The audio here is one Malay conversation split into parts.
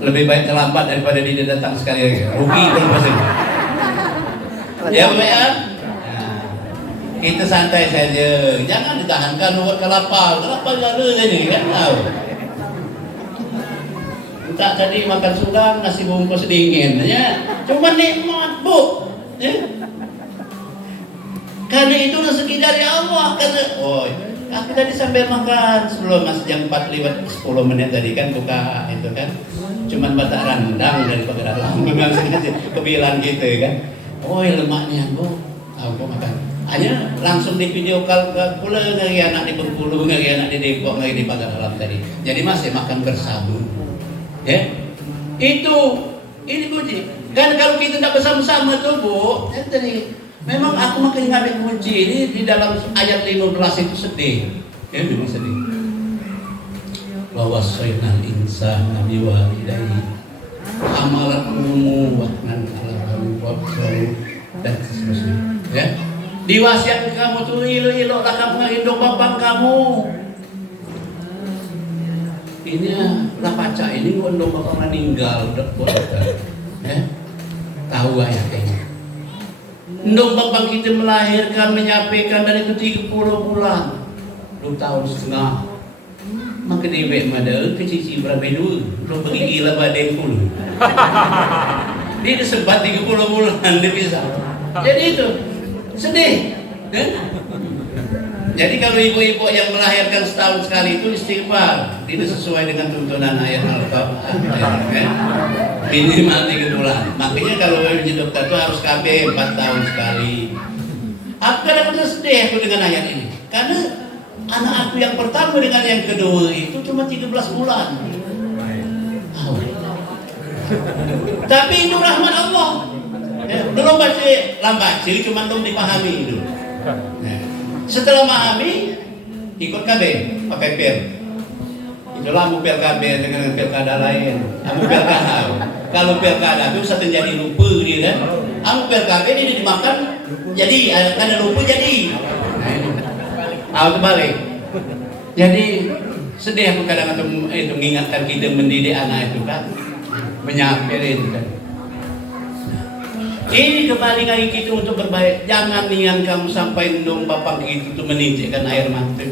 Lebih baik terlambat daripada dia datang sekali lagi. Rugi pun pasti. Ya Pak ya. Kita santai saja, jangan ditahankan buat kelapa jala saja kan tahu. Entah tadi makan sudah nasi bungkus dingin, ya cuma nikmat bu, ya. Karena itu rezeki dari Allah. Kata, oh, aku tadi sambil makan sebelum masih jam 4 lewat 10 menit tadi kan buka itu kan, cuman batak randang dari dalam, memang sengaja kebilang gitu kan. Oh lemaknya bu, aku makan. Hanya langsung di video call ke pula ngari anak di Bengkulu, ngari anak di Depok, ngari di Pagar tadi. Jadi masih makan bersabun. Ya. Itu ini kunci. Kan kalau kita tidak bersama-sama tuh Bu, tadi memang aku makin ngambil kunci ini di dalam ayat 15 itu sedih. Ya memang sedih. Wa wasainal insana biwalidayhi hamalathu wahnan ala wahyi dan seterusnya. Ya. Diwasiatkan kamu tuh ilo-iloklah kamu ngelindung bapak kamu. Ini lah paca ini ngelindung bapak meninggal udah tahu ya kayaknya. Ndong bapak kita melahirkan menyampaikan dari itu 30 bulan 2 tahun setengah. Maka dibek mada ke cici berapa dulu belum pergi gila badan puluh. Dia disebat 30 bulan dia bisa. Jadi itu sedih, kan? Jadi kalau ibu-ibu yang melahirkan setahun sekali itu istighfar, tidak sesuai dengan tuntunan ayat Al-Fatihah, kan? Minimal 3 bulan. Makanya kalau jadi dokter itu harus KB 4 tahun sekali. Aku kadang-kadang sedih aku dengan ayat ini, karena anak aku yang pertama dengan yang kedua itu cuma 13 bulan. Oh. Tapi itu rahmat Allah. Belum baca cuma belum dipahami dulu. Setelah memahami ikut KB pakai pil. Itulah amu pilkada dengan pilkada lain. Amu pilkada. Kalau pilkada itu bisa terjadi lupa dia kan. Amu pilkada ini dimakan jadi karena lupa jadi. Balik. Jadi sedih aku kadang-kadang itu mengingatkan kita mendidik anak itu kan. Menyapir itu kan. Ini kembali lagi kita untuk berbaik. Jangan niat kamu sampai ndong bapak itu meninjekkan air mata.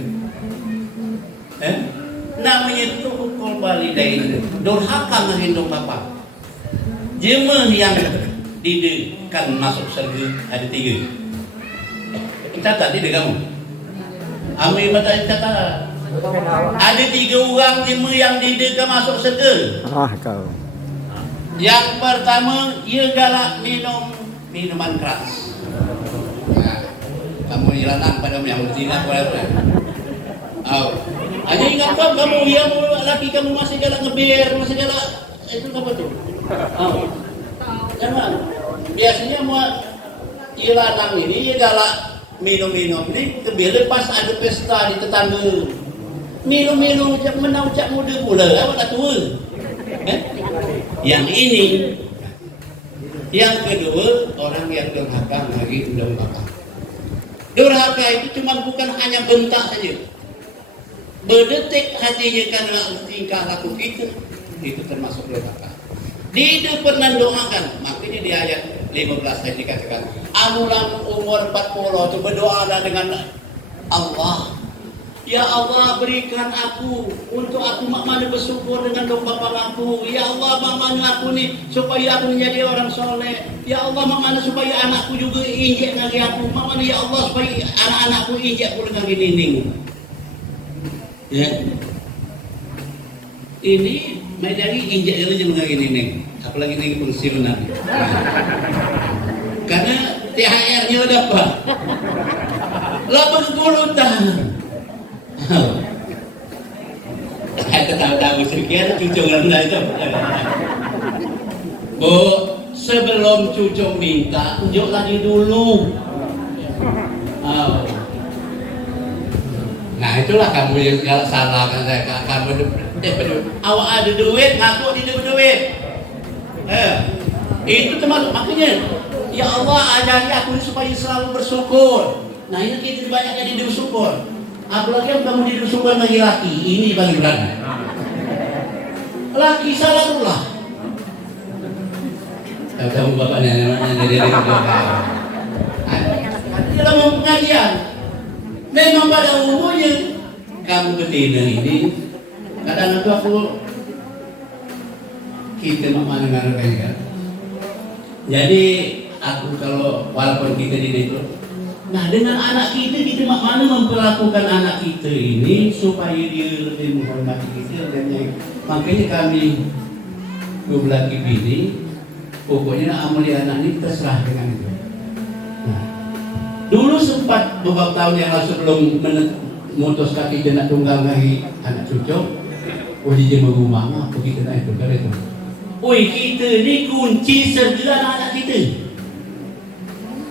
Namanya itu hukum walidain. Durhaka ngendong bapak. Jemaah yang didikan masuk surga ada 3. Kita tadi dengan kamu. Ami mata kata. Ada 3 orang jemaah yang didikan masuk surga. Kau. Yang pertama, ia galak minum minuman keras. Nah, kamu hilang pada yang bertindak pada. Hanya ingat kamu yang laki kamu masih galak ngebir, masih galak itu apa tuh? Jangan. Biasanya mau hilang ini ia galak minum-minum ini kebir pas ada pesta di tetangga. Minum-minum cak menau cak muda pula, awak dah tua. Yang ini, yang kedua orang yang durhaka lagi undang bapak. Durhaka itu cuma bukan hanya bentak saja, berdetik hatinya karena tingkah laku kita, itu termasuk durhaka. Dia pernah doakan, makanya di ayat 15 tadi dikatakan, amulam umur 40 itu berdoa dengan Allah. Ya Allah berikan aku untuk aku mana bersyukur dengan doa bapak aku. Ya Allah mana aku ni supaya aku menjadi orang soleh. Ya Allah mana supaya anakku juga injek lagi aku. Mana ya Allah supaya anak-anakku injek pula dengan gini. Ya. Ini medali injek aja dengan gini. Apalagi ini pensiunan. Karena THR-nya udah apa? 80 tahun. Saya tahu sekian cucungan itu. Bu, sebelum cucu minta, tunjuk lagi dulu. Nah itulah kamu yang salahkan saya. Kamu awak ada duit, ngaku tidak berduit. Itu termasuk makanya. Ya Allah ajari aku supaya selalu bersyukur. Nah ini kita banyak jadi bersyukur. Apalagi yang kamu disukai lagi laki, ini paling berat. Laki salatullah. Kamu bapaknya dari dalam pengajian. Memang pada umumnya kamu betina ini kadang itu aku kita mana kan. Jadi aku kalau walaupun kita di itu, nah dengan anak kita mana memperlakukan anak kita ini supaya dia lebih menghormati kita dan makanya kami dua laki bini pokoknya amelia anak ini terserah dengan itu. Nah, dulu sempat beberapa tahun yang lalu sebelum memutuskan kita nak tunggal lagi anak cucu, dia mau rumah apa kita nak itu kan itu. Oi kita ni kunci serga anak-anak kita.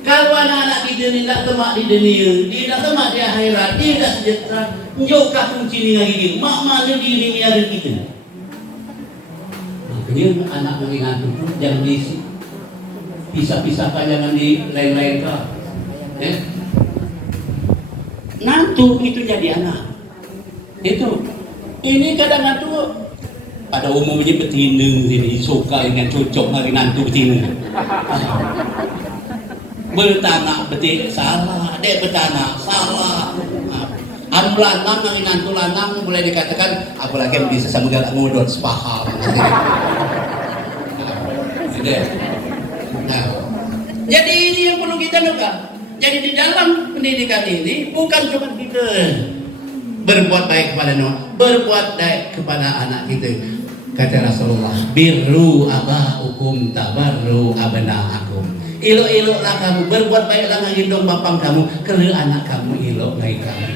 Kalau anak-anak kita ni tak temak di dunia, dia tak temak di akhirat, dia tak sejahtera, jauhkah kunci ni lagi dia? Mak mana dia ni ada kita? Makanya anak mengingat itu jangan dipisah-pisahkan, jangan di lain-lainkan. Nantu itu jadi anak. Itu. Ini kadang-kadang tuh pada umumnya betina ini suka dengan cocok hari nantu betina. Bertanak betina salah, dek bertanak salah. Anu lanang hari nantu lanang boleh dikatakan apalagi bisa sama galak ngudot sepaham. Nah, jadi ini yang perlu kita lakukan. Jadi di dalam pendidikan ini bukan cuma kita berbuat baik kepada berbuat baik kepada anak kita. Kata Rasulullah, birru aba'ukum tabarru abna'akum. Ilok-iloklah kamu, berbuat baiklah ngindong bapang kamu, kerana anak kamu ilok baik kamu.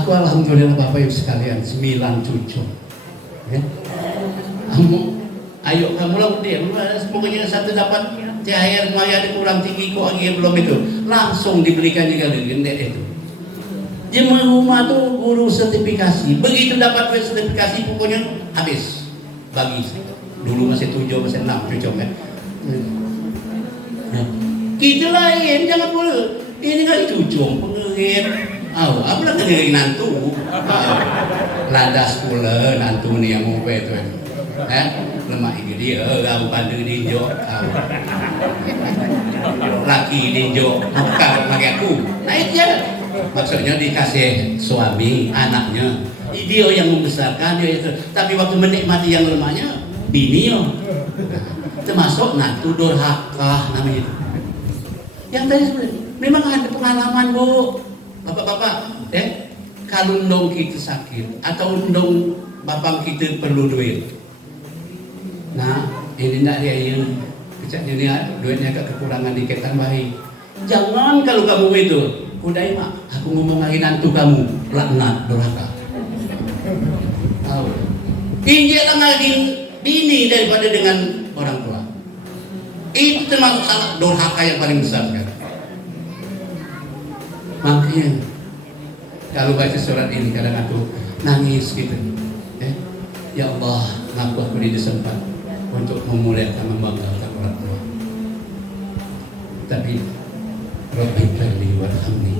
Aku alhamdulillah Bapak Ibu sekalian 9 cucu. Ya. Ayo kamu lah dia, pokoknya satu dapat cahaya maya kurang tinggi kok lagi belum itu, langsung dibelikan juga gendek itu. Jemaah rumah tuh guru sertifikasi, begitu dapat sertifikasi pokoknya habis bagi. Dulu masih 7 masih 6 cucu kan. Kita lain jangan boleh. Ini kali cucu pengen. Apa lah dengerin nantu. Ladas pula nantu ni yang mau itu. Lemah ini dia, kau bantu dinjo. Laki dinjo, bukan pakai aku. Nah itu ya. Maksudnya dikasih suami, anaknya. Dia yang membesarkan dia itu. Tapi waktu menikmati yang lemahnya, bini yo. Termasuk nantu durhaka namanya itu. Yang tadi memang ada pengalaman bu, bapak-bapak, kalau ndong kita sakit atau ndong bapak kita perlu duit. Nah, ini nak dia yang kecaknya ni duitnya agak kekurangan dikit tambahin. Jangan kalau kamu itu, udah mak, aku ngomong lagi nantu kamu, laknat durhaka. Tahu? Injak lagi bini daripada dengan orang tua. Itu termasuk salah durhaka yang paling besar kan. Makanya kalau baca surat ini kadang aku nangis gitu. Ya Allah, ngaku aku di sempat untuk memuliakan membanggakan orang tua. Tapi Rabbi firli warhamni.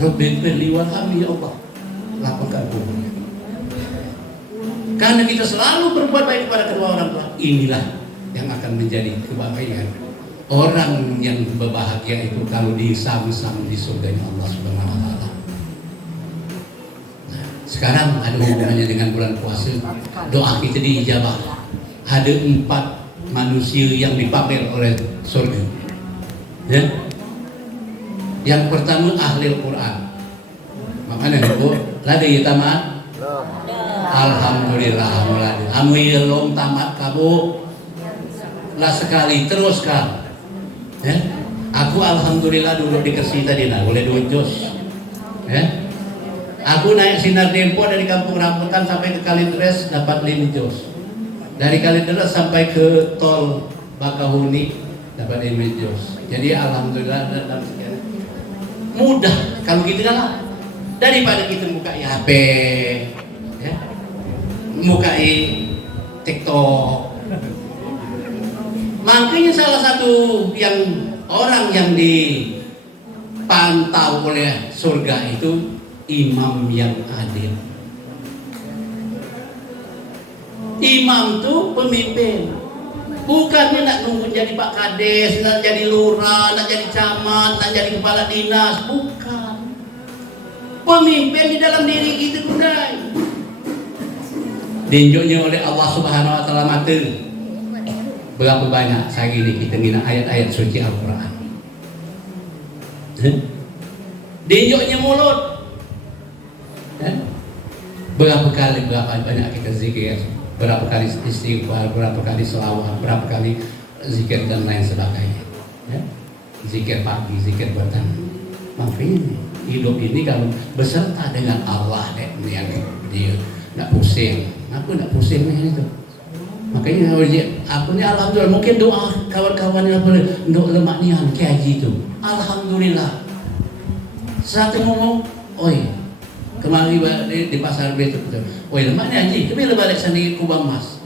Rabbi firli warhamni ya Allah. Lapangkan kuburnya. Karena kita selalu berbuat baik kepada kedua orang tua, inilah yang akan menjadi kebahagiaan. Orang yang berbahagia itu kalau disam-sam di surganya Allah Subhanahu wa taala. Nah, sekarang ada hubungannya dengan bulan puasa. Doa kita diijabah. Ada 4 manusia yang dipanggil oleh surga. Ya. Yang pertama ahli Al-Quran. Makanya Bu, lada ya tamat. Alhamdulillah mulai. Amu ilom tamat kamu. Lah sekali teruskan. Ya. Aku alhamdulillah dulu dikasih tadi nah boleh 2 jos. Ya. Aku naik sinar Dempo dari Kampung Rambutan sampai ke Kalideres dapat 5 jos. Dari Kalideres sampai ke tol Bakahuni dapat 5 jos. Jadi alhamdulillah dalam sekian. Mudah kalau gitu kan daripada kita buka HP ya. Mukai TikTok. Makanya salah satu yang orang yang dipantau oleh surga itu imam yang adil. Imam itu pemimpin. Bukannya nak nunggu jadi Pak Kades, nak jadi lurah, nak jadi camat, nak jadi kepala dinas. Bukan. Pemimpin di dalam diri kita kudai. Dinjuknya oleh Allah Subhanahu wa taala mata. Berapa banyak sehari ini kita minat ayat-ayat suci Al-Quran. Dinjuknya mulut. Berapa banyak kita zikir, berapa kali istighfar, berapa kali selawat, berapa kali zikir dan lain sebagainya. Zikir pagi, zikir petang. Makanya hidup ini kalau beserta dengan Allah yang dia nak pusing. Aku nak pusing ni itu. Makanya aku ni alhamdulillah, mungkin doa kawan-kawan yang boleh doa lemak ni haji itu. Alhamdulillah. Satu ngomong, oi, kemari di pasar betul betul. Oi, lemak ni haji, kami balik sana Kubang Mas.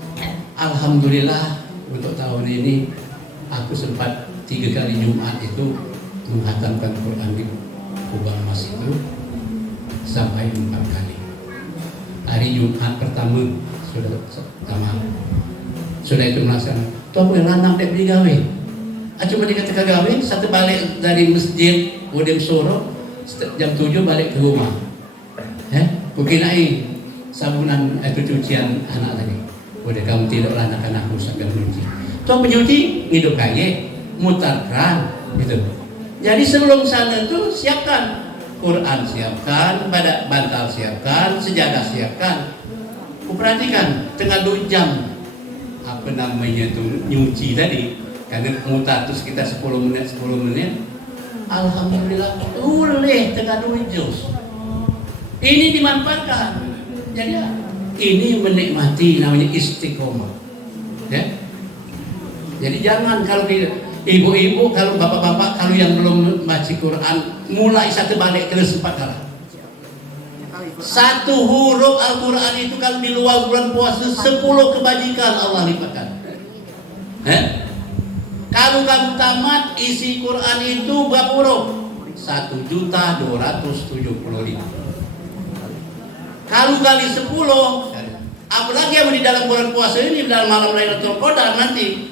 Alhamdulillah untuk tahun ini aku sempat 3 kali Jumat itu menghatamkan Quran di Kubang Mas itu sampai 4 kali. Hari Jumat pertama sudah itu melaksanakan. Tu apa yang lanang dek beli gawe? Cuma dikatakan gawe, satu balik dari masjid Udem Soro, jam 7 balik ke rumah. Mungkin naik sabunan itu cucian anak lagi. Udah kamu tidak lanangkan aku sambil mencuci. Tu penyuci hidup kaya, mutar keran gitu. Jadi sebelum sana tu siapkan Quran, siapkan pada bantal, siapkan sejadah, siapkan. Perhatikan tengah 2 jam apa namanya tu nyuci tadi, karena mutar tu sekitar 10 menit. Alhamdulillah boleh tengah 2 juz. Ini dimanfaatkan. Jadi ini menikmati, namanya istiqomah. Ya. Jadi jangan kalau ibu-ibu, kalau bapak-bapak, kalau yang belum baca Quran, mulai satu balik terus 4 kali. Satu huruf Al-Quran itu kalau di luar bulan puasa 10 kebajikan Allah lipatkan. Kalau kamu tamat isi Quran itu berapa huruf? 1.275.000. Kalau kali 10, apalagi yang di dalam bulan puasa ini, dalam malam Lailatul Qadar nanti,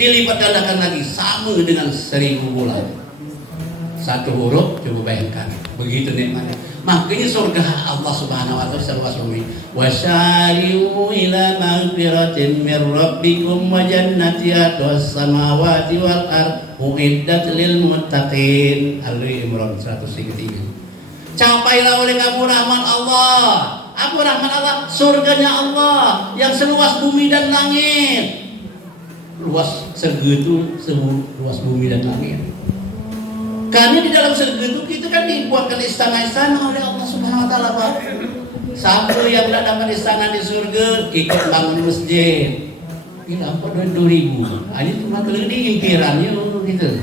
dilipat gandakan lagi sama dengan 1000 bulan. Satu huruf, coba bayangkan, begitu nikmatnya. Makanya surga Allah Subhanahu wa taala selalu wasyari'u ila maghfiratin mir rabbikum wa jannati atwas samawati wal ard uiddat lil muttaqin. Ali Imran 103. Capailah oleh kamu rahmat Allah. Apa rahmat Allah? Surganya Allah yang seluas bumi dan langit. Luas segitu, seluas bumi dan langit. Karena di dalam surga itu kita kan dibuatkan istana-istana oleh Allah Subhanahu wa taala, Pak. Siapa yang tidak dapat istana di surga ikut bangun masjid. Gila apa 2.000. Ini cuma kelini impirannya gitu.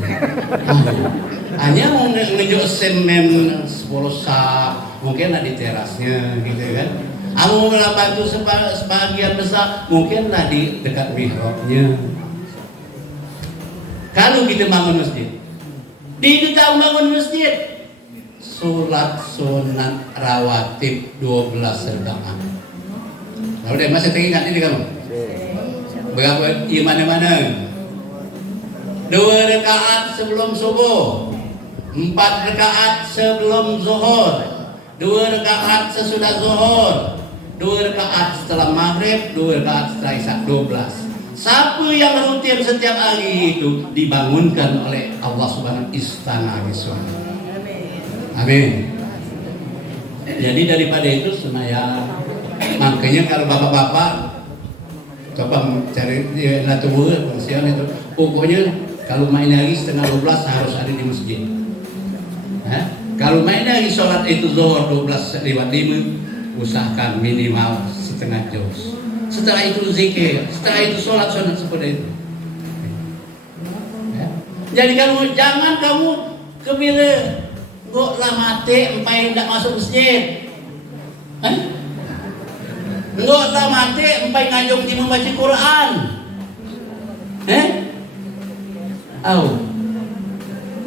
Hanya mau ngejuk semen 10 sak, mungkin lah di terasnya gitu kan. Mau bantu sebagian besar, mungkin lah di dekat mihrabnya. Kalau kita bangun masjid, di kita bangun masjid, sholat sunat rawatib 12 rakaat. Kalau dia masih teringat ini kamu? Berapa mana-mana? 2 rakaat sebelum subuh, 4 rakaat sebelum zuhur, 2 rakaat sesudah zuhur, 2 rakaat setelah maghrib, 2 rakaat setelah isya, 12. Siapa yang rutin setiap hari itu dibangunkan oleh Allah Subhanahu istana di surga. Amin. Jadi daripada itu semaya. Makanya kalau bapak-bapak coba cari latubur pensiun itu, pokoknya kalau main hari setengah 12 harus ada di masjid. Kalau main hari sholat itu zuhur 12:05, usahakan minimal setengah juz. Setelah itu zikir, setelah itu sholat seperti itu. Jadi jangan kamu kebila kok lah mati empai tidak masuk masjid. Enggak lah mati empai ngajong di membaca Quran.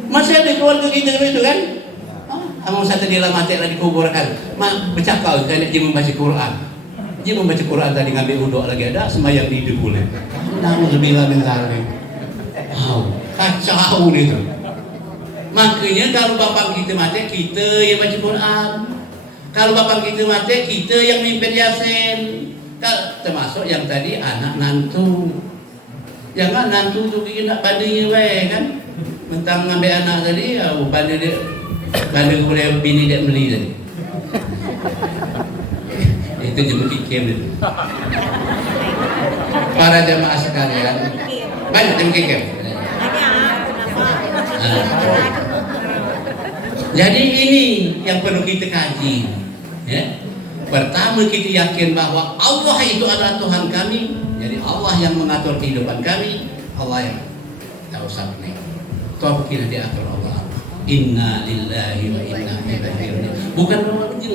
Masih ada keluarga kita itu kan? Kamu satu dia lah mati lagi kuburkan. Bercakap kan dia membaca Quran. Dia membaca Quran tadi ngambil wudhu lagi ada sembahyang di hidup boleh. Namun lebih lah mentalnya. Kacau nih tuh. Makanya kalau bapak kita mati, kita yang baca Quran. Kalau bapak kita mati, kita yang mimpin Yasin. Termasuk yang tadi anak nantu. Jangan nantu tuh kita nak padanya baik kan. Mentang ngambil anak tadi, pada dia boleh bini dia beli tadi. Itu jemput ikem itu. Para jamaah sekalian, banyak jemput ikem. Jadi ini yang perlu kita kaji. Ya. Pertama kita yakin bahwa Allah itu adalah Tuhan kami. Jadi Allah yang mengatur kehidupan kami. Allah yang tahu sampai. Tuhan kita diatur Allah. Inna lillahi wa inna ilaihi raji'un. Bukan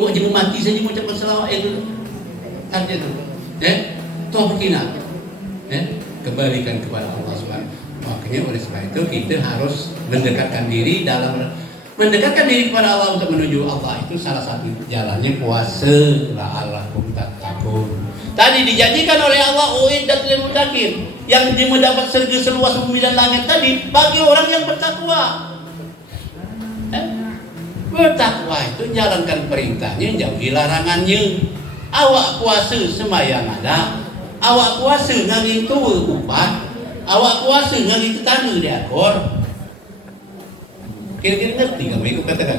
mau jadi mati saja mau ucapkan selawat itu. Artinya itu. Ya. Tuhan kita. Ya. Kembalikan kepada Allah Subhanahu. Makanya oleh sebab itu kita harus mendekatkan diri kepada Allah untuk menuju Allah. Itu salah satu jalannya puasa. La'allakum tattaqun. Tadi dijanjikan oleh Allah uiddat lil muttaqin, yang dia mendapat surga seluas bumi dan langit tadi bagi orang yang bertakwa. Bertakwa itu jalankan perintahnya, jauhi larangannya. Awak puasa sembahyang ada, awak puasa ngangin tua upat, awak puasa ngangin tetangga diakor. Kira-kira ngerti kamu ikut katakan?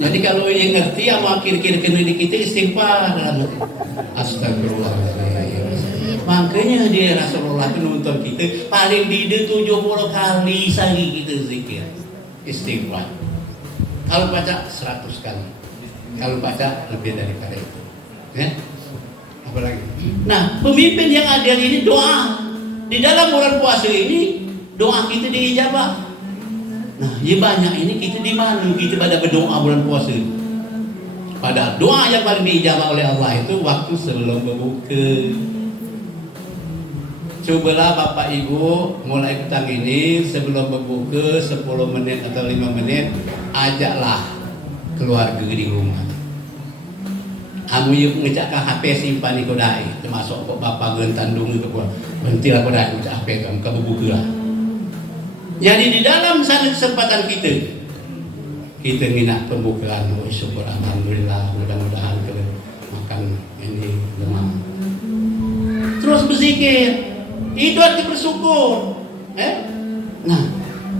Jadi kalau yang ngerti sama kira-kira kena di kita istighfar dalam hati. Astagfirullahaladzim. Makanya dia Rasulullah itu nonton kita paling tidak 70 kali sehari kita zikir istighfar. Kalau baca 100 kali. Kalau baca lebih daripada itu. Ya? Apa lagi? Nah, pemimpin yang adil ini doa. Di dalam bulan puasa ini doa kita diijabah. Nah, ya banyak ini kita di mana kita pada berdoa bulan puasa. Padahal doa yang paling diijabah oleh Allah itu waktu sebelum berbuka. Cobalah Bapak Ibu mulai petang ini sebelum berbuka 10 menit atau 5 menit ajaklah keluarga di rumah. Kamu yuk ngejakkan HP simpan di kodai, termasuk kok Bapak gentandung itu kuat. Berhentilah kodai ngecak HP kamu berbuka lah. Jadi di dalam satu kesempatan kita minat pembukaan. Oh, syukur alhamdulillah, mudah-mudahan kita makan ini lemang. Terus berzikir. Itu arti bersyukur. Nah,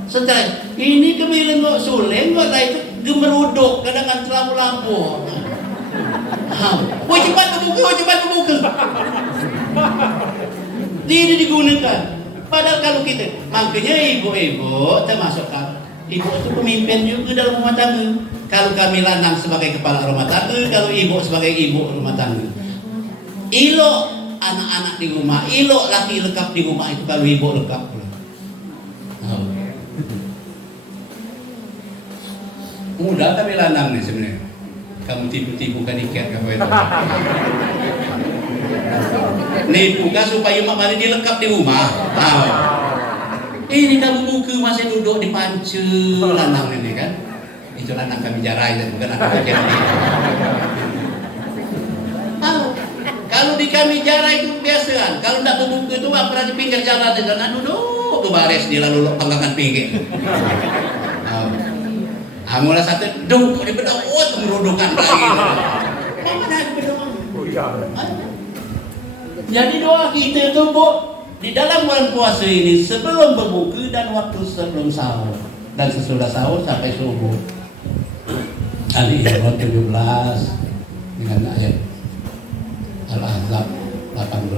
setelah ini kemirin kok sulen kok itu gemeruduk kadang terlalu lampu. Woi cepat kebuka. Ini digunakan. Padahal kalau kita, makanya ibu-ibu termasuk ibu itu pemimpin juga dalam rumah tangga. Kalau kami lanang sebagai kepala rumah tangga, kalau ibu sebagai ibu rumah tangga. Ilo anak-anak di rumah, ilo laki lengkap di rumah itu kalau ibu lengkap pula. Mudah kami lanang nih sebenarnya. Kamu tipu-tipu kan ikat kamu itu. Nipu kan supaya mak balik dia lengkap di rumah. Ini kamu buka masih duduk di pancu lanang ini kan. Itu lanang kami jarai dan bukan aku bagian ini. Kalau di kami jarai itu biasaan. Kalau tidak berbuka itu pernah di pinggir jalan dan duduk ke baris dia lalu panggangan pinggir. Mula satu duduk di bedok, merudukan lagi. Mana di bedok? Jadi doa kita itu Bu, di dalam bulan puasa ini sebelum berbuka dan waktu sebelum sahur dan sesudah sahur sampai subuh. Ali Imran 17 dengan ayat Al-Ahzab 18.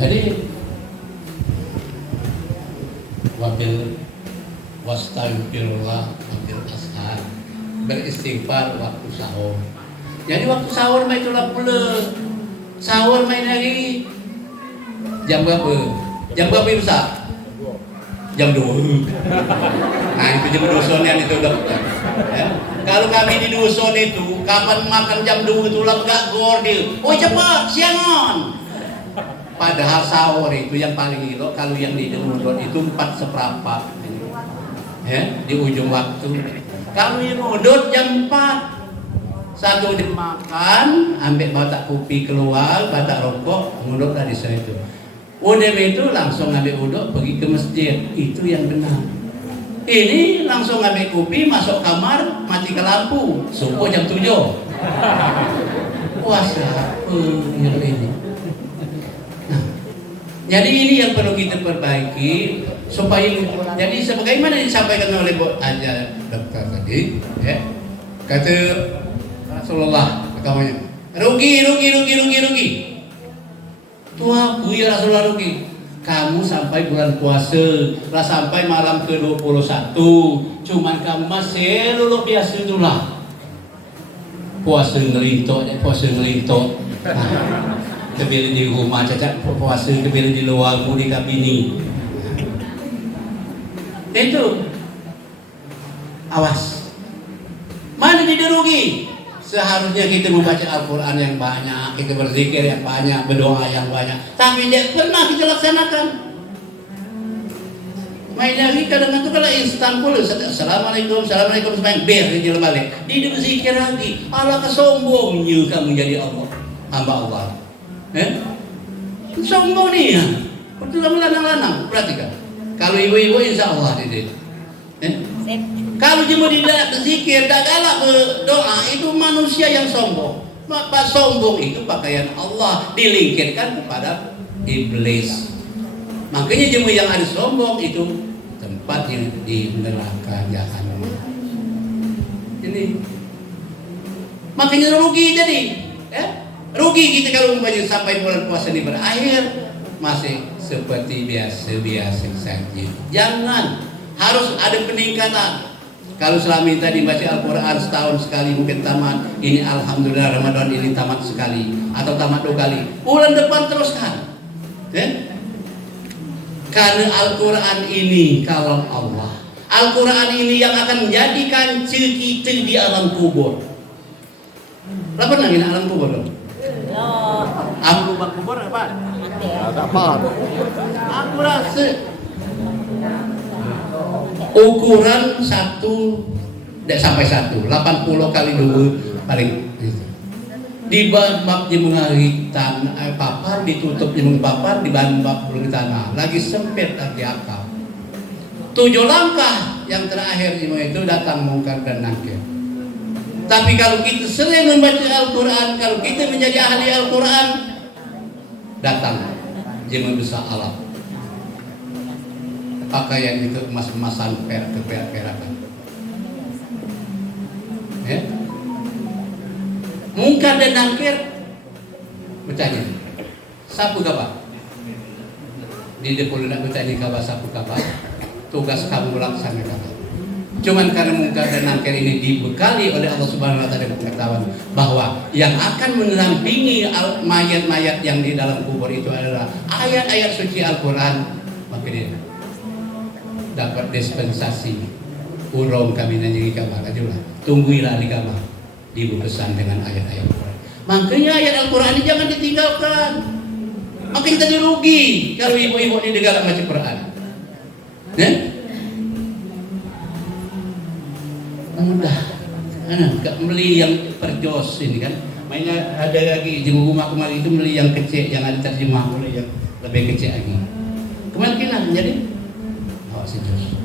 Jadi wabil wastagfirullah wabil ashar, beristighfar waktu sahur. Jadi waktu sahur mah itulah pula. Sahur main lagi jam berapa? Jam berapa Ustaz? Jam 2. Nah itu jam dusun yang itu udah. Kalau kami di dusun itu kapan makan jam 2 itu lah gak gor dia. Oh cepat siangan. Padahal sahur itu yang paling elok kalau yang di dusun itu 4/4. Di ujung waktu. Kalau yang udut jam 4. Satu dimakan, ambil batak kopi keluar, batak rokok, nguduk dari sana itu. Udah itu langsung ambil uduk pergi ke masjid. Itu yang benar. Ini langsung ambil kopi, masuk kamar, matikan lampu. Subuh jam 7. Puasa yang ini. Nah, jadi ini yang perlu kita perbaiki supaya jadi sebagaimana disampaikan oleh Bu Aja Dokter tadi, ya. Kata Rasulullah kawannya, rugi. Tuaku ya Rasulullah rugi. Kamu sampai bulan puasa, lah sampai malam ke-21, cuman kamu masih lulu biasa itulah. Puasa ngelintok. Kebiri di rumah cacat puasa, kebiri di luar di kabini. Itu awas. Mana dia rugi? Seharusnya kita membaca Al-Quran yang banyak, kita berzikir yang banyak, berdoa yang banyak. Tapi tidak pernah kita laksanakan. Main lagi kadang itu kalau instan pula, Assalamualaikum, sampai biar dia balik. Dia berzikir lagi. Allah kesombongnya kamu jadi Allah, hamba Allah. Sombong nih ya. Betul lanang-lanang, perhatikan. Kalau ibu-ibu insya Allah dia. Kalau cuma tidak berzikir, tak galak berdoa, itu manusia yang sombong. Maka sombong itu pakaian Allah dilingkirkan kepada iblis. Makanya cuma yang ada sombong itu tempat yang di neraka jahanam. Ini makanya rugi jadi, ya? Rugi kita kalau umpamanya sampai bulan puasa ini berakhir masih seperti biasa saja. Jangan, harus ada peningkatan. Kalau selama ini tadi baca Al-Quran setahun sekali mungkin tamat, ini Alhamdulillah Ramadan ini tamat sekali atau tamat 2 kali, bulan depan teruskan, karena Al-Quran ini kalam Allah. Al-Quran ini yang akan menjadikan kita di alam kubur. Lah pernah ini alam kubur dong? Alam kubur apa? Aku rasa ukuran 1 tidak sampai 1, 80 kali 2 paling itu. Di bab jemengari tanah papan, ditutup jemeng papan, di bab tanah lagi sempit lagi akal. 7 langkah yang terakhir itu datang mungkar dan nakir. Tapi kalau kita sering membaca Al-Quran, kalau kita menjadi ahli Al-Quran, datang jemeng besar alam. Pakaian itu emas-emasan, perak-perakan. Mungkar dan nakir bertanya, sapu kabar? Di depan nak bertanya kabar sapu kabar. Tugas kamu laksanakan. Cuman karena mungkar dan nakir ini dibekali oleh Allah Subhanahu wa taala pengetahuan bahwa yang akan menampingi mayat-mayat yang di dalam kubur itu adalah ayat-ayat suci Al-Quran, maka dia dapat dispensasi. Urung kami nanti kabar ajulah. Tungguilah di kamar. Dibukesan dengan ayat-ayat Al-Quran. Makanya ayat Al-Quran ini jangan ditinggalkan. Maka kita dirugi kalau ibu-ibu ini galak baca Quran. Mudah. Enggak beli yang perjos ini kan. Mainnya ada lagi di rumah kemarin itu beli yang kecil, yang ada terjemah boleh yang lebih kecil lagi. Kemungkinan jadi sejus.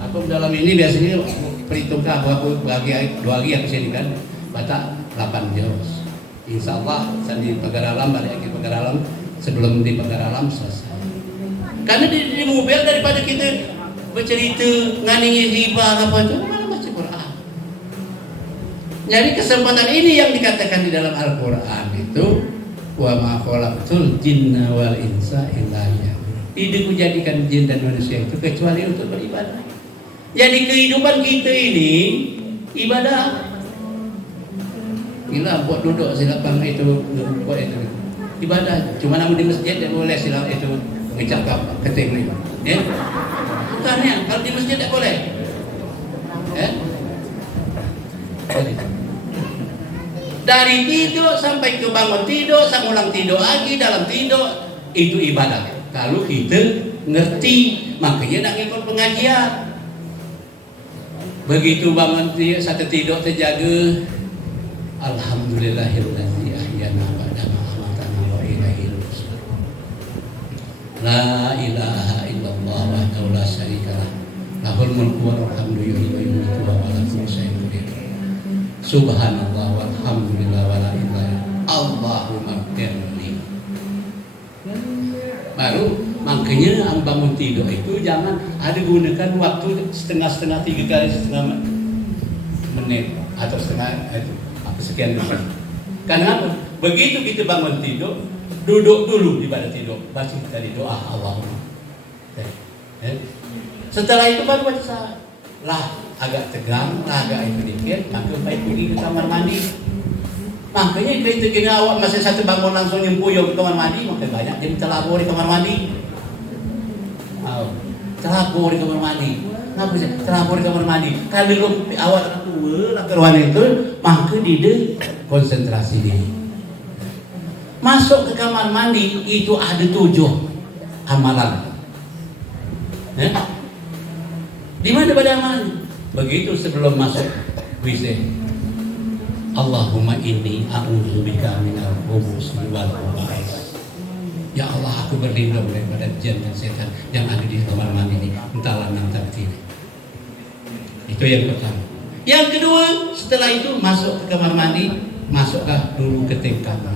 Aku dalam ini biasanya perhitungkan berapa bagi 2 hari aku sini kan batak 8 juz. Insya Allah saya di pagar alam balik lagi pagar alam sebelum di pagar alam selesai. Karena di mobil daripada kita bercerita nganingi riba apa itu mana baca Quran. Jadi kesempatan ini yang dikatakan di dalam Al-Quran itu wa ma khalaqtul jinna wal insa illa liya'budun. Tidak menjadikan jin dan manusia itu kecuali untuk beribadah. Jadi kehidupan kita ini ibadah. Gila buat duduk silapang itu buat itu ibadah. Cuma namun di masjid tidak boleh silap itu mengucapkan keting ini. Bukannya kalau di masjid tidak boleh. Dari tidur sampai ke bangun tidur, sampai ulang tidur lagi dalam tidur itu ibadah. Kalau kita ngerti, makanya nak ikut pengajian. Begitu bangun satu tidur terjaga, Alhamdulillahilladzi ahyana ba'da ma amatana wa ilaihil nusyur. La ilaha illallah wahdahu la syarikalah. Lahul mulku wa hamdu yuhyi wa yumiitu wa ala kulli syai'in qadir. Subhanallah walhamdulillah wa la ilaha illallah. Allahumma ighfirli. Baru makanya bangun tidur itu jangan ada gunakan waktu setengah-setengah 3 kali setengah menit atau setengah sekian detik. Karena apa? Begitu kita bangun tidur, duduk dulu ibadah tidur, baca tadi doa Allahumma. Setelah itu baru baca. Lah agak tegang, agak itu dikit, maka baik pergi ke kamar mandi. Makanya kita kena awak masih satu bangun langsung nyempuyung ke kamar mandi, maka banyak jadi terlabur di kamar mandi. Terlabur di kamar mandi. Kenapa sih terlabur di kamar mandi? Kalau awak tua keruan itu, maka dia konsentrasi dia. Masuk ke kamar mandi itu ada 7 amalan. Di mana pada amalan? Begitu sebelum masuk WC. Allahumma inni a'udzubika minal khubuthi wal khaba'ith. Ya Allah, aku berlindung daripada jin dan setan yang ada di kamar mandi ini, entahlah nanti ini. Itu yang pertama. Yang kedua, setelah itu masuk ke kamar mandi, masuklah dulu ke tingkatan.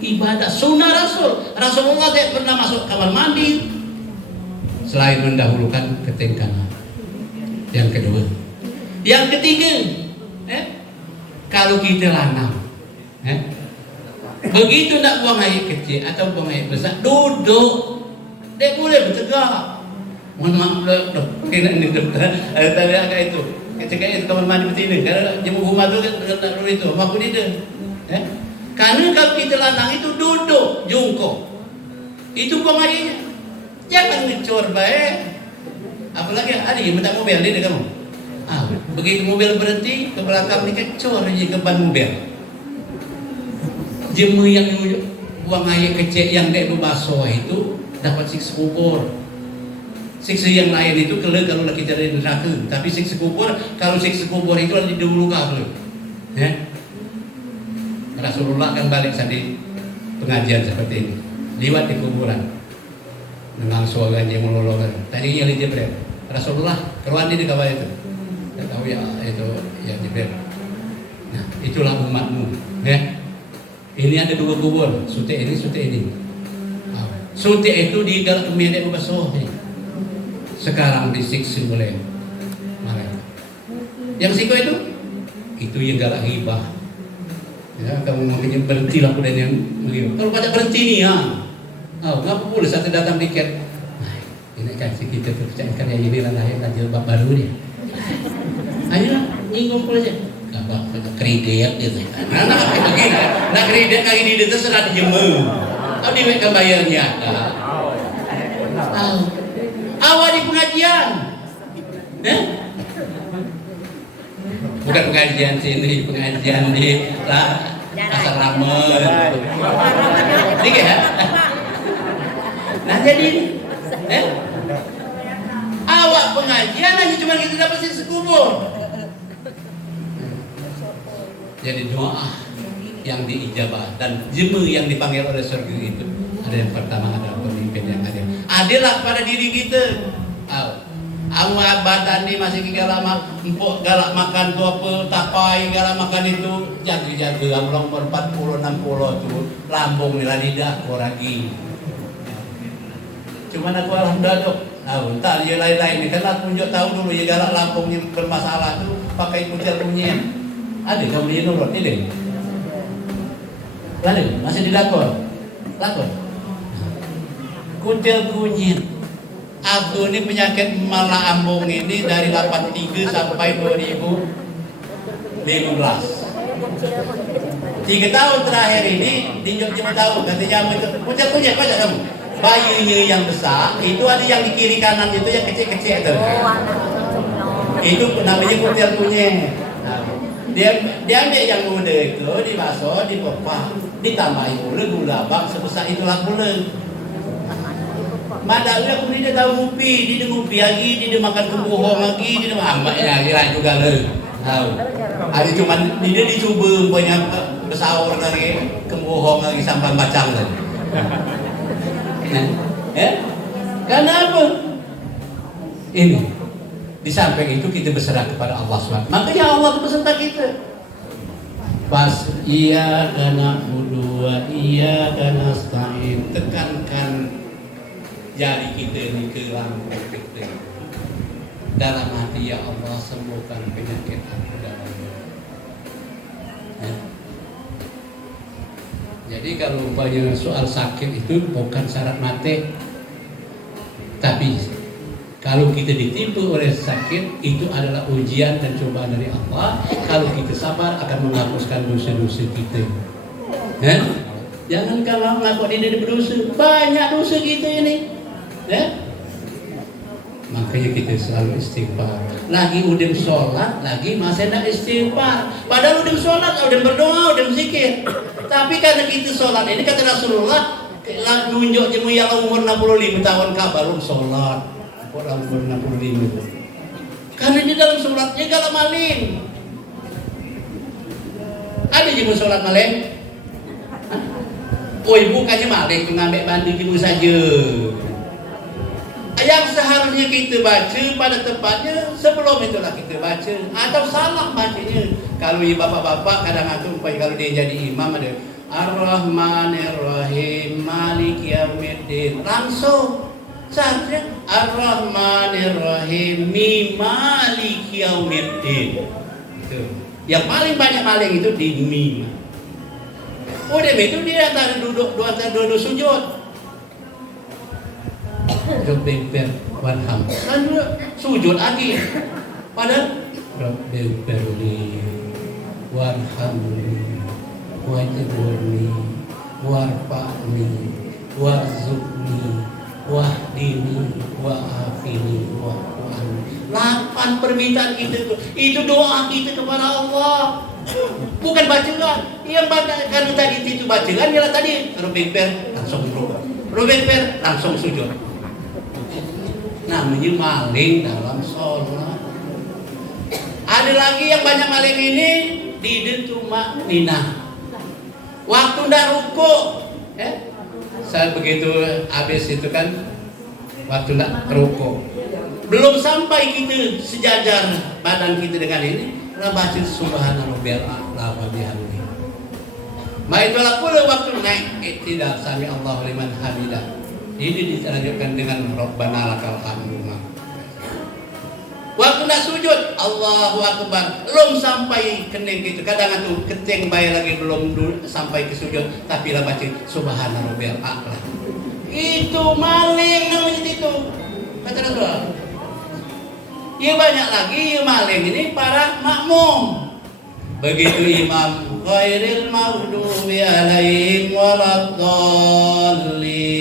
Ibadah sunnah Rasulullah tidak pernah masuk kamar mandi selain mendahulukan ke tingkatan. Yang kedua. Yang ketiga, kalau kita lanang, begitu nak buang air kecil atau buang air besar, duduk. Dia boleh bertegak. Mohon maaf, kena ni tadi agak itu. Ketika itu kamar mandi betina, kalau jemur rumah tu tak dulu itu, apa dia? Karena kalau kita lanang itu duduk, jungkok. Itu buang airnya. Jangan ngecor baik. Apalagi ada yang minta mobil dia kamu. Begitu mobil berhenti ke belakang dikecor je ke ban mobil. Jemu yang buang air kecil yang dia berbasuh itu dapat siksa kubur. Siksa yang lain itu kalau kita dari neraka, tapi siksa kubur kalau siksa kubur itu ada di dulu dulu. Rasulullah kan balik tadi pengajian seperti ini, lewat di kuburan, dengan suaranya melolongkan. Tadinya di Jibril, Rasulullah keluar di kawah itu. Tidak tahu ya itu yang Jibril. Nah itulah umatmu. Ini ada 2 kubur, sute ini. Sute itu digalak kemedek basuh. Sekarang disiksa oleh malaikat. Yang siko itu yang galak hibah. Ya, kamu makanya berhentilah kuda yang melihat. Kalau pada berhenti nih ya, ngapa boleh satu datang dikit. Ini kan si kita percayakan ya ini lah lahir jilbab baru dia. Ayolah, nyinggung pula aja. Apa kredit gitu. Nah begini, nak kredit kali ini dia terserah dijemur. Tahu di mereka bayarnya. Awal di pengajian. Bukan pengajian sini, pengajian di Pasar Ramen. Tiga ya? Nah jadi awak pengajian hanya cuma kita dapat siksa kubur. Jadi doa yang diijabah dan jemu yang dipanggil oleh surga itu ada yang pertama adalah pemimpin yang adil. Adillah pada diri kita. Amu badan ni masih galak empuk galak makan tu apa tapai galak makan itu jaga umur 40 60 tu lambung ni lah lidah aku lagi. Cuman aku alhamdulillah dok. Tak dia lain-lain ni kan aku tunjuk tahu dulu ya galak lambungnya bermasalah tu pakai kucil kunyit. Ada kamu dia nurut ni deh. Lalu masih dilakon. Kucil kunyit. Aku ini penyakit malah ambung ini dari 83 sampai 2015. 3 tahun terakhir ini tinjau 5 tahun katanya itu kucil baca kamu. Bayinya yang besar itu ada yang di kiri kanan itu yang kecil-kecil itu. Itu namanya kucil kunyit. Dia ambil yang muda itu dibasuh, dipepah, ditambahin gula bang sebesar itulah gula. Madaknya kemudian dia tahu ngupi lagi, dia makan kebohong lagi, dia ambaknya lagi lah juga le. Tahu. Ada cuman dia dicoba banyak bersaur lagi, kebohong lagi sampai bacang lagi. Karena apa? Ini di samping itu kita berserah kepada Allah SWT. Makanya Allah itu beserta kita. Pas iya karena berdua, iya karena nasta'in, tekankan jari kita ini ke lambung kita. Dalam hati, ya Allah sembuhkan penyakit aku dalam hidup. Jadi kalau umpamanya soal sakit itu bukan syarat mati, tapi kalau kita ditimpa oleh sakit itu adalah ujian dan cobaan dari Allah. Kalau kita sabar akan menghapuskan dosa-dosa kita. Jangan kalau ngaku dia berdosa, banyak dosa kita ini. Makanya kita selalu istighfar. Lagi udah sholat, lagi masih nak istighfar. Padahal udah sholat, udah berdoa, udah berzikir. Tapi karena kita sholat ini kata Rasulullah, nunjuk jemu yang umur 65 tahun kabar sholat. Orang umur 65. Karena di dalam sholatnya kalau maling. Ada jemu sholat maling? Oh, bukannya maling, mengambil banding jemu saja. Yang seharusnya kita baca pada tempatnya sebelum itulah kita baca, atau salah bacanya. Kalau bapak-bapak kadang kalau dia jadi imam ada Ar-Rahmanir-Rahim Maliki Yaumiddin, langsung seharusnya Ar-Rahmanir-Rahim Maliki Yaumiddin. Itu yang paling banyak maling itu di mim. Udah itu dia antara duduk sujud. Rabbil warham. Kan sujud lagi. Padahal Rabbil warhamni wajburni warfa'ni warzuqni wahdini wa'afini wa'fu'ani. 8 permintaan kita itu doa kita kepada Allah. Bukan bacaan. Yang kan tadi itu bacaan ialah tadi Rabbil langsung berubah. Rabbil langsung sujud. Namanya maling dalam sholat. Ada lagi yang banyak maling ini di cuma ninah. Waktu ndak ruku, saya begitu habis itu kan, waktu ndak ruku, belum sampai kita sejajar badan kita dengan ini, baca subhanarabbiyal a'la wa bihamdihi. Itulah pula waktu naik tidak sami Allahu liman hamidah. Ini dilanjutkan dengan Rabbana lakal hamdu. Waktu nak sujud Allahu Akbar, belum sampai kening gitu. Kadang itu keting bayi lagi belum sampai ke sujud, tapi lah baca subhana rabbiyal a'la. Itu maling namanya itu. Kata Rasulullah. Ya banyak lagi ya maling ini para makmum. Begitu imam ghairil maghdubi alaihim waladdallin.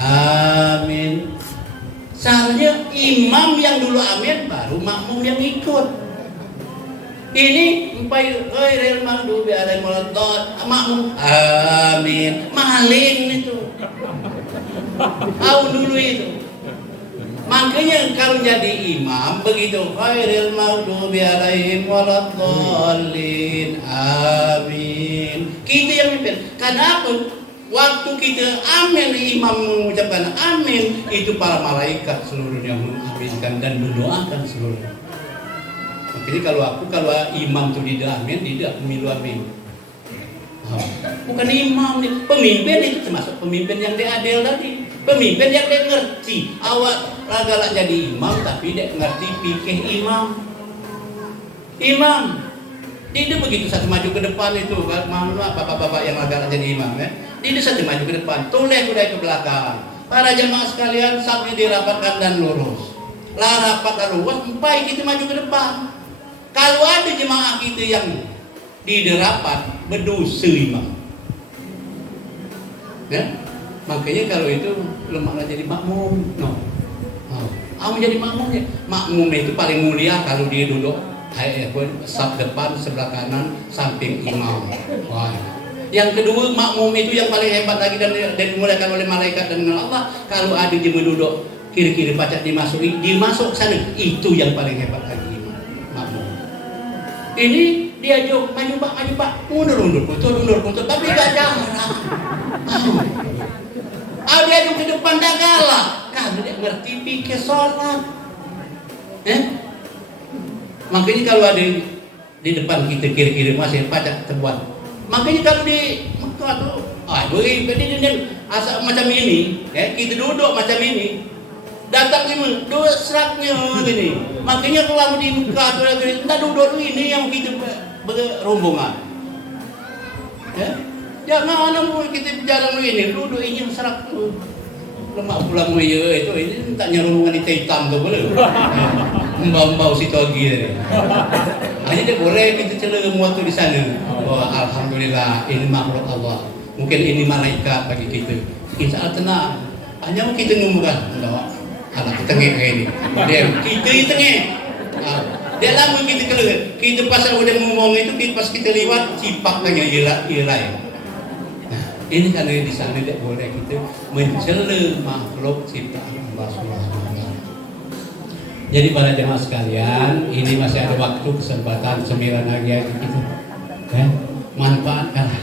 Amin. Seharusnya imam yang dulu amin baru makmum yang ikut. Ini ghairil maghdubi alaihim waladdallin, makmum amin. Maling itu. Tahu dulu itu. Makanya kalau jadi imam begitu ghairil maghdubi alaihim waladdallin amin. Kita yang mimpin. Kenapa? Waktu kita amin, imam mengucapkan amin, itu para malaikat seluruhnya mengaminkan dan mendoakan seluruhnya. Makanya kalau imam itu tidak amin, tidak pemilu amin. Bukan imam nih, pemimpin itu termasuk pemimpin yang adil tadi. Pemimpin yang dia ngerti. Awak ragalah jadi imam tapi dia ngerti fikih imam. Imam dia begitu satu maju ke depan itu kan, bapak-bapak yang ragalah jadi imam ya. Dia satu maju ke depan, toleh udah ke belakang. Para jemaah sekalian sampai dirapatkan dan lurus. Lah rapat dan lurus, sampai kita maju ke depan. Kalau ada jemaah kita yang di rapat berdosa imam. Ya? Makanya kalau itu lemahlah jadi makmum. Kamu jadi makmumnya. Makmum itu paling mulia kalau dia duduk saf depan, sebelah kanan, samping imam. Wah. Yang kedua makmum itu yang paling hebat lagi dan dimuliakan oleh malaikat dan Allah. Kalau ada dia duduk kiri-kiri pacak dimasuki, dia masuk sana. Itu yang paling hebat lagi makmum. Ini diajak maju pak, mundur, putul, tapi gak jarak. Diajak ke depan dah galak, karena dia ngerti pikir sholat. Makanya kalau ada di depan kita kiri-kiri masih pacak terbuat. Makanya kalau di Mekah tuh, asal macam ini, kita duduk macam ini. Datang ini, dua seraknya gini. Makanya kalau di Mekah tuh lagi, kita duduk ini yang kita berombongan. Jangan orang kita jarang ini, duduk ini serak tuh. Lemak pulang itu ini tak nyarungan hitam tuh boleh. Mbau situ lagi tadi. Hanya dia boleh kita celem waktu di sana. Oh, alhamdulillah ini makhluk Allah. Mungkin ini malaikat bagi kita. Insya Allah tenang. Hanya kita ngumumkan, enggak. Anak kita ini. Kita di tengah. Dia lama kita keluar. Kita pas udah ngomong itu, pas kita lewat cipak tanya ialah. Nah, ini kan di sana dia boleh kita mencela makhluk ciptaan Allah Subhanahu wa taala. Jadi para jemaah sekalian, ini masih ada waktu kesempatan 9 hari itu. Manfaatkanlah.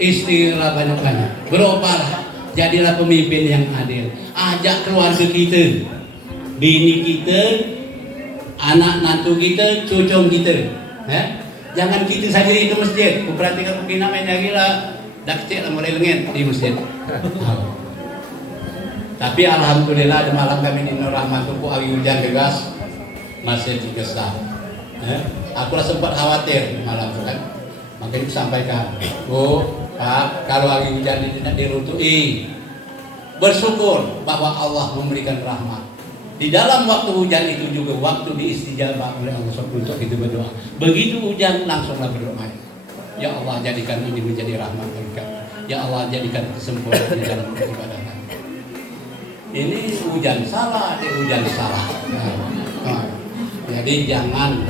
Istighfar banyak-banyak. Berubahlah. Jadilah pemimpin yang adil. Ajak keluarga kita, bini kita, anak nantu kita, cucu kita. Jangan kita saja di masjid. Perhatikan mungkin namanya lagi lah. Dah kecil lah mulai lengit di masjid. Tapi alhamdulillah di malam kami di Nur Rahman tuh hari hujan deras masih digesah. Aku lah sempat khawatir malam itu kan. Makanya disampaikan, Pak, kalau hari hujan ini tidak diruntuhi, bersyukur bahwa Allah memberikan rahmat. Di dalam waktu hujan itu juga waktu diistijabah oleh Allah untuk kita berdoa. Begitu hujan langsunglah berdoa. Ya Allah jadikan ini menjadi rahmat bagi kami. Ya Allah jadikan kesempurnaan di dalam ibadah kami. Ini hujan salah, hujan salah. Jadi jangan